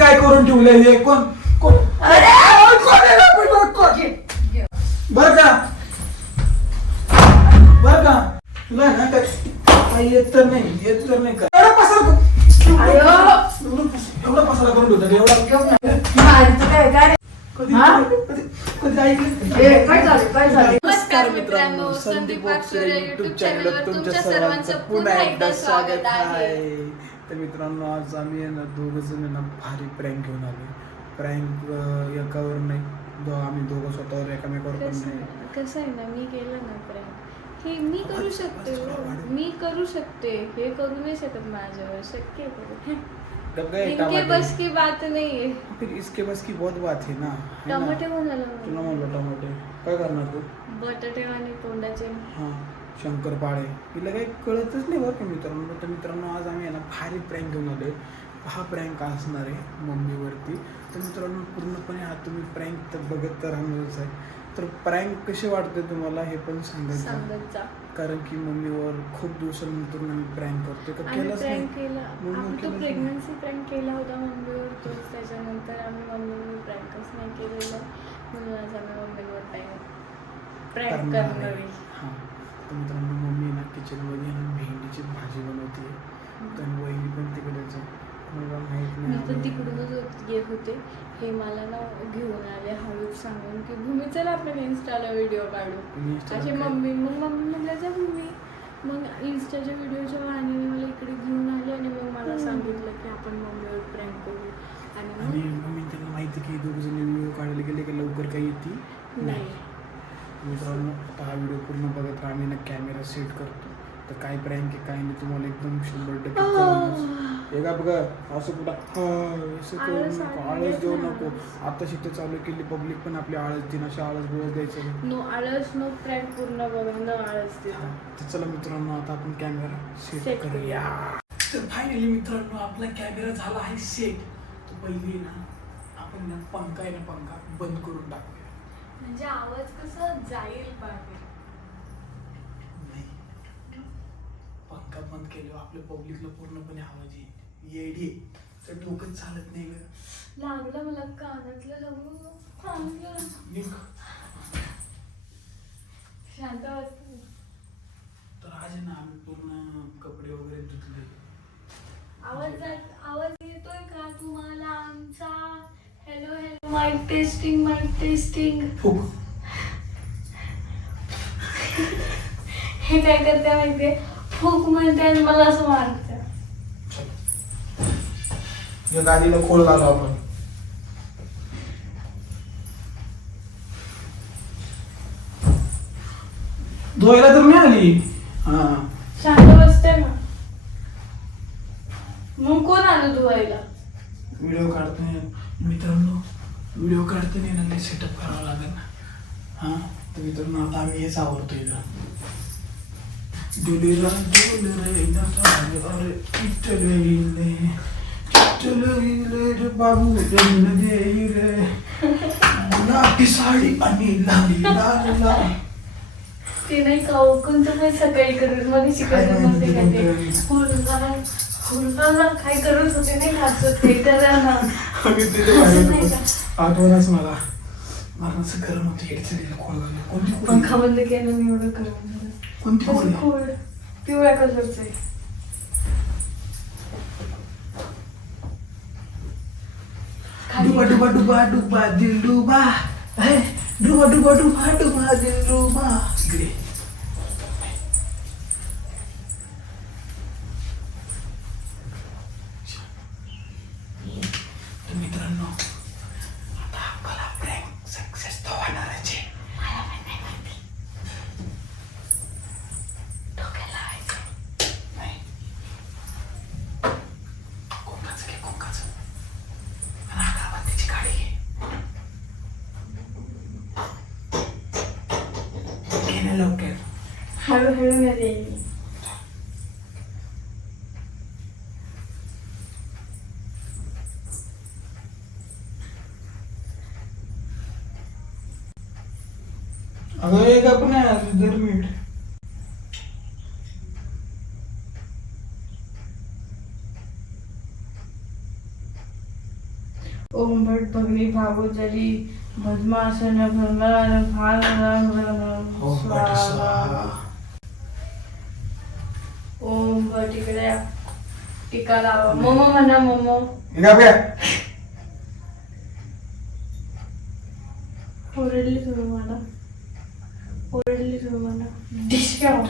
काय करून ठेवलंय हे कोण कोण बर का तुला ना काही येत तर नाही का एवढा पसारा करून ठेवतात एवढा नमस्कार मित्रांनो, संदीप वाकचोरे YouTube चॅनलवर तुमच्या सर्वांचं पुन्हा एकदा स्वागत आहे. तर मित्रांनो, आज आम्ही दोघ जण भारी प्रँक घेऊन आलो. प्रँक एकावर नाही, आम्ही दोघं स्वतःवर एकामेकावर पण नाही. कसं आहे ना, मी केलं ना प्रँक, हे मी करू शकते, हे करू नाही शकत माझ्यावर, शक्य आहे. इनके बस की बात नहीं है. फिर इसके बस की बहुत बात है ना. टमाटे म्हणाला तुला म्हणलो टमाटे काय करणार तू? बटाटे आणि तोंडाचे. हां, शंकरपाळे. तिला काही कळतच नाही बरं का मित्रांनो. तर मित्रांनो, आज आम्ही ना भारी प्रँक घेऊन आलोय. हा प्रँक असणार आहे मम्मीवरती. तर मित्रांनो, पूर्णपणे हा तुम्ही प्रँक तर बघत तर राहणारच आहे. तर प्रँक कसे वाटते तुम्हाला हे पण सांगायचं, कारण की मम्मीवर खूप दिवसानंतर आम्ही प्रँक करतो. प्रेग्नन्सी प्रँक केला होता मम्मीवर, तोच त्याच्यानंतर आम्ही मम्मीवर प्रँकच नाही केलेलं, म्हणून आज आम्ही मम्मीवर प्रँक करणार आहे. हां, तर मित्रांनो, मम्मी ना किचनमध्ये ना भेंडीची भाजी बनवते. तर वहिनी पण तिकडेच आहे, मला माहीत नाही. मी पण तिकडूनच येत होते. हे मला ना घेऊन आले हळूच सांगून की भूमी चला आपण इन्स्टाला व्हिडिओ काढू असे. मम्मी म्हटलं जा भूमी. मग इन्स्टाच्या व्हिडिओच्या वाहनाने मला इकडे घेऊन आले आणि मग मला सांगितलं की आपण मम्मीवर प्रँक करू. आणि मम्मी त्यांना माहिती की दोघं जण व्हिडिओ काढायला गेले की लवकर काही येते नाही. मित्रांनो, आता हा व्हिडिओ पूर्ण बघत आम्ही ना कॅमेरा सेट करतो. तर काय प्रँक आहे काय नाही तुम्हाला एकदम 100% हे का बघा. असं कुठं असं करू नको, आळस देऊ नको. आता शिट्टे चालू केली पब्लिक पण आपली आळस दिन, अशा आळस बोलत द्यायचं. नो आळस, नो प्रँक पूर्ण बघा, न आळस दे. तर चला मित्रांनो, आता आपण कॅमेरा सेट करूया. तर फायनली मित्रांनो, आपला कॅमेरा झाला आहे सेट. तर पहिली ना आपण ना पंखा आहे ना, पंखा बंद करून टाकूया, म्हणजे आवाज कसा जाईल पाहिजे. पंखा बंद केल्यावर आपल्या पब्लिकला पूर्णपणे आवाज येईल. येडी तर डोकं चालत नाही ग. लागलं मला कानातलं लागलं. शांत वाजता. तर आज ना आम्ही पूर्ण कपडे वगैरे धुतले. आवाज येतोय का तुम्हाला आमचा? Hello hello, mike testing. हे काय करते माहितीये, फूक म्हणते आणि मला असं मारते. या गाडीला खोल घालू आपण. धुवायला तर नाही आली. हा, शांत बसते ना. मग कोण आलं धुवायला? व्हिडिओ काढतोय मित्रांनो, व्हिडिओ काढतोय ना, सेटअप करावं लागेल ना. हा, तर मित्रांनो, आता आम्ही हेच आवडतोय का बाबू साडी आणि ते नाही का कोणतं पण सकाळी करत मग शिकायला काय करत होते नाही खात होते करायला. आठवणच मला असं गरम होतं. कोणती पंखा बंद केला मी एवढं गरम. कोणती खोड पिवळ्या कलरचं आहे. डुबा डुबा डुबा डुबा दिल डुबा, डुबा डुबा डुबा डुबा दिल डुबा. इकडे तर मित्रांनो, आता आपला प्रँक सक्सेस तो होणारच आहे. मला पण नाही माहिती. डोक्याला लावायचं नाही. कोंकाचं घे, कोंकाचं. आणि अगरबत्तीची गाडी घे. घे ना लवकर. हळूहळू मध्ये येईल. अगं एक आपण दर मिनिट. ओम भट भगनी भागोदरी भस्मासन भ्रमरान भाग ओम भट स्वाहा. ओम भट इकडे या. टीका लावा. मोमो म्हणा मोमो. निघा बे. ओरडली तुम्ही मला. ओरडली तुम्ही मला. डिस्काउंट.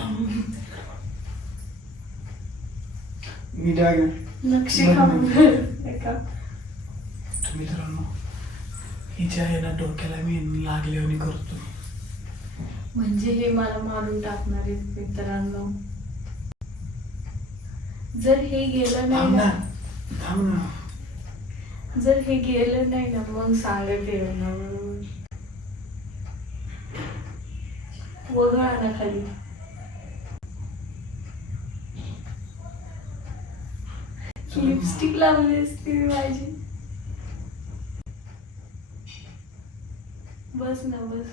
मी द्या घेऊन. नक्षी बरं, खाऊन बरं. एका. मित्रांनो हिच्या आहे ना डोक्याला मी लागल्याने करतो. म्हणजे हे मला मारून टाकणार आहे मित्रांनो. जर हे गेलं नाही थांब ना ना, थांब ना. जर हे गेलं नाही ना मग सांगत येऊ ना. वगळा ना खाली. लिपस्टिक लावली असती मी माझी. बस ना बस.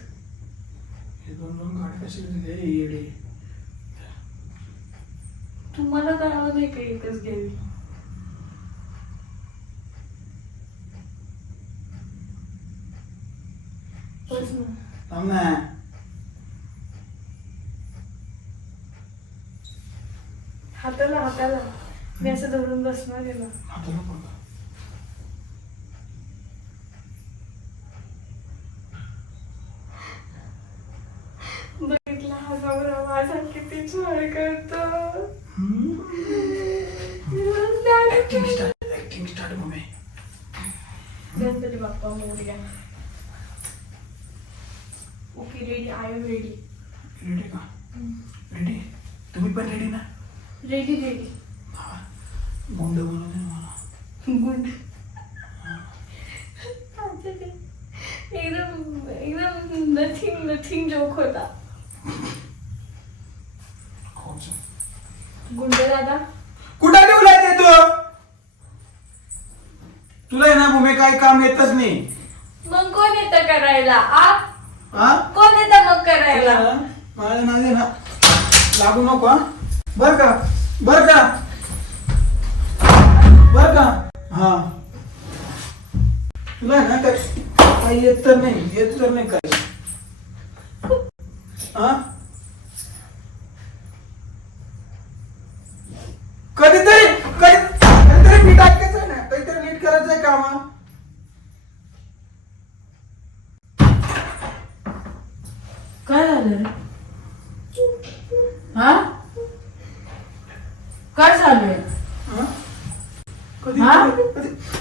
हे दोन गाडी कशी येडे. तुम्हाला कळावं नाही का एकच घ्यावी. बस ना. थांब ना. हाताला हाताला मी असं धरून बसणार आहे ना. हाताला पकडा. बघितला हा गौरव माझा किती छळ करतो. Acting start mummy. Ganpati Bappa Morya. Okay ready. I am ready. Ready का? रेडी. तुम्ही पण रेडी ना? Ready ready. गुंड बनवते मला. गुड. एकदम एकदम नथिंग नथिंग जोक होता. गुंड दादा कुठं ठेवलाय ते तू? तुला आहे ना भूमी काही काम येतच नाही. मग कोण येतं करायला? हा? कोण येतं मग करायला? माझ्या नादी ना लागू नको. हा बर का? बर का? बर का? हा तुला आहे ना काही येत तर नाही. येत तर नाही काय. हा कधीतरी नीट ऐकायचं आहे ना. काहीतरी नीट करायचंय काम. काय झालं रे? हा काय चालू आहे? कधी हा?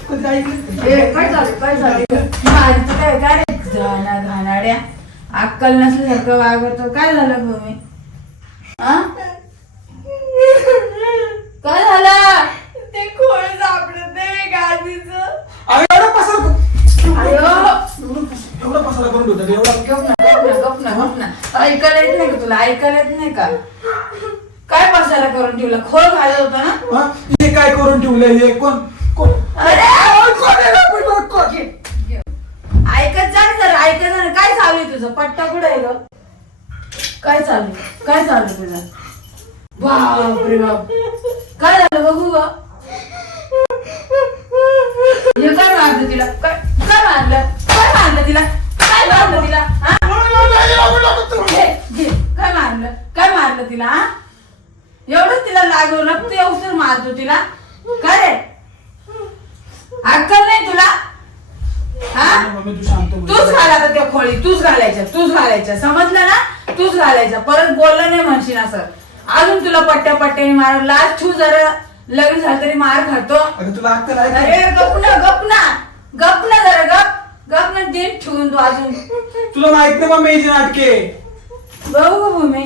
कधी ऐकलं? काय चालू काय रे घाणाड्या अक्कल नसल्यासारखं वागतो. काय झालं भूमी? हा काय झालं? ते खोळ सापडत नाही गादीचं. अरे एवढा पसारा अयो पसारा करून ठेवतात. एवढा गप ना. ऐकायला येत नाही का तुला? ऐकायला येत नाही का? काय पसारा करून ठेवला? खोळ घालत होता ना? हा? हे काय करून ठेवलंय? हे कोण कोण? अरे कोण आहे ना? कोण? ऐकत जा ना जरा. ऐकत जा ना. काय चालू आहे तुझं? पट्टा कुठं आहे ग? काय चालू तुझं? बापरे बाप. काय झालं बघू ग? हे काय मारलं तिला? काय मारलं तिला? हा? घे. काय मारलं तिला? हा एवढंच तिला लागलं. रक्त येऊस मारतो तिला. काय रे अक्कल नाही तुला? हा मम्मी तू शांत बोल. तूच घालायचा त्या खोळी. तूच घालायच्या समजलं ना? तूच घालायच्या. परत बोललं नाही म्हणशील असं. अजून तुला पट्ट्याने मार. लास्ट ठेवू जरा. लग्न झालं तरी मार खातो. अरे तुला अक्कल आहे का? अरे गप ना जरा. गप ना देत ठेवून तू अजून. तुला माहित नाही मम्मी हिची नाटके. बघू का भूमी?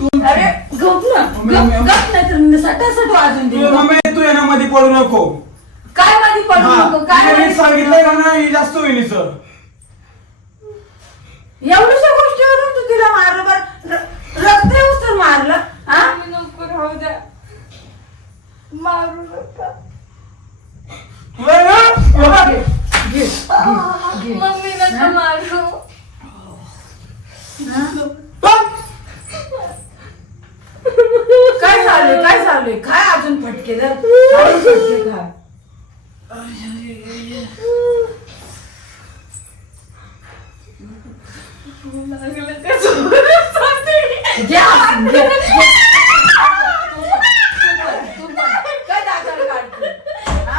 तू अरे गप ना तर सटासट वाजून दे. मम्मी तू येणा मध्ये पडू नको. काय मध्ये पडू नको? काय मी सांगितलंय का नाही जास्त होईल सर. एवढ्याशा गोष्टीवरून तू तिला मारलं? बरं रक्त येऊस तर मारलं? हा नको राहू द्या. मारू नका. तुला ना घे. मम्मी नका मारू. काय चालू आहे काय अजून फटके जर अजून फटके खा घ्या हसून, घ्या. तू पण. काय दाखल काढते? हा?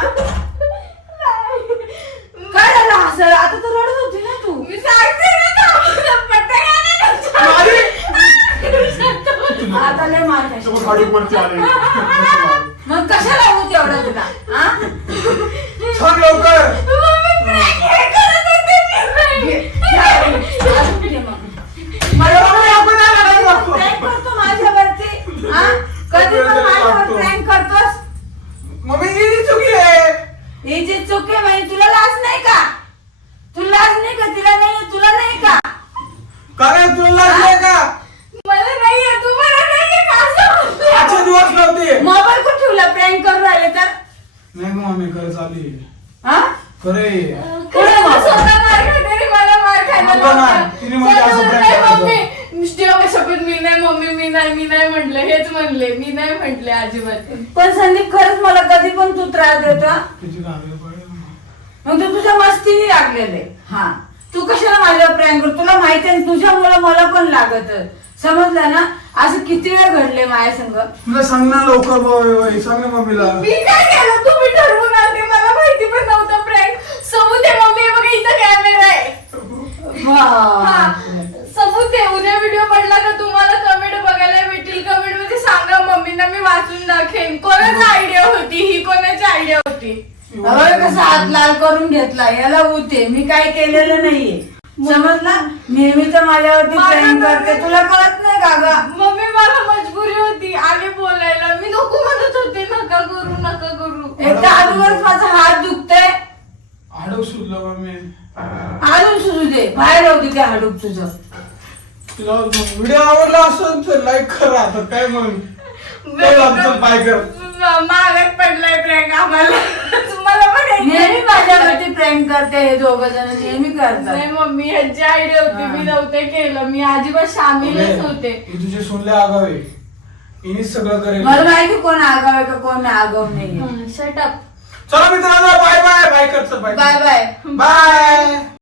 काय झालं हसायला? आता तर रडत होती ना तू मी सांगते ना तुला, पट्टा घालायला. आता लय मार खाशील. तो गाडी वरती आले मग कशाला होत एवढा तुला हा? सांग लवकर. मला prank करतो माझ्यावरती हा? कधी पण माझ्यावर prank करतोस मम्मी ही चुकी आहे. ही जी चूक आहे म्हणजे तुला लाज नाही का तुला लाज नाही का तिला नाही तुला नाही का काय तुला लागलंय का? मला नाहीये, तुम्हाला नाहीये का असं? आजचे दिवस नव्हते. मोबाईल कुठे ठेवला प्रँक करून राहिले तर नाही मम्मी खरं चालली हा खरे. मला स्वतः मार खाते रे, मला मार खायला नको ना, लावतात. तिने म्हणजे असं स्वतः prank नाही, करायचं. मम्मी जेव्हा शपथ मी नाही मम्मी मी नाही म्हटलं, हेच म्हणले मी नाही म्हटले अजिबात. पण संदीप खरंच मला कधी पण तू त्रास देतो हा? तिची लागली पडेल. मग तू तुझ्या मस्तीने लागलेले हा तू कशाला माझ्यावर प्रँक कर तुला माहिती आहे तुझ्यामुळे मला पण लागत समजलं ना असं किती वेळ घडले माझ्या संग तुला सांग ना लवकर बाबा, सांग ना मम्मीला. मी काय केलं तुम्ही ठरवून आले, मला माहिती पण नव्हतं प्रँक. सबूत आहे मम्मी, बघा इथं कॅमेरा आहे. हा, सबूत आहे. उद्या व्हिडिओ पडला का तुम्हाला कमेंट बघायला भेटेल. कमेंट मध्ये सांगा मम्मींना, मी वाचून दाखेन कोणाची आयडिया होती ही, कोणाची आयडिया होती. कसा हात लाल करून घेतला याला होते मी काय केलेलं नाहीये समजला नेहमी तर माझ्यावरती प्रँक करते तुला कळत नाही का ग मम्मी मला मजबुरी होती आले बोलायला, मी नको म्हणत होते नका करू. एकदा अगोदरच माझा हात दुखतोय हाडू सुटलं मम्मी. अजून सुरू दे बाहेर राहू दे ते हाडूक तुझं तुला व्हिडिओ आवडला असेल तर लाईक करा. आता काय मग बाय कर. मागत पडलाय प्रँक आम्हाला. तुम्हाला पण नेहमी माझ्यावरती प्रँक करते हे दोघं जण नेहमी करतात नाही मम्मी, ह्याची आयडिया होती, मी नव्हते केलं, मी अजिबात शामिलच होते. ही तुझे सोनले आगावे हिनेच सगळं करेल. मला माहिती कोण आगाव आहे का कोण आगाव नाहीये शट अप. चला मित्रांनो बाय बाय. बाय कर. Bye bye bye bye.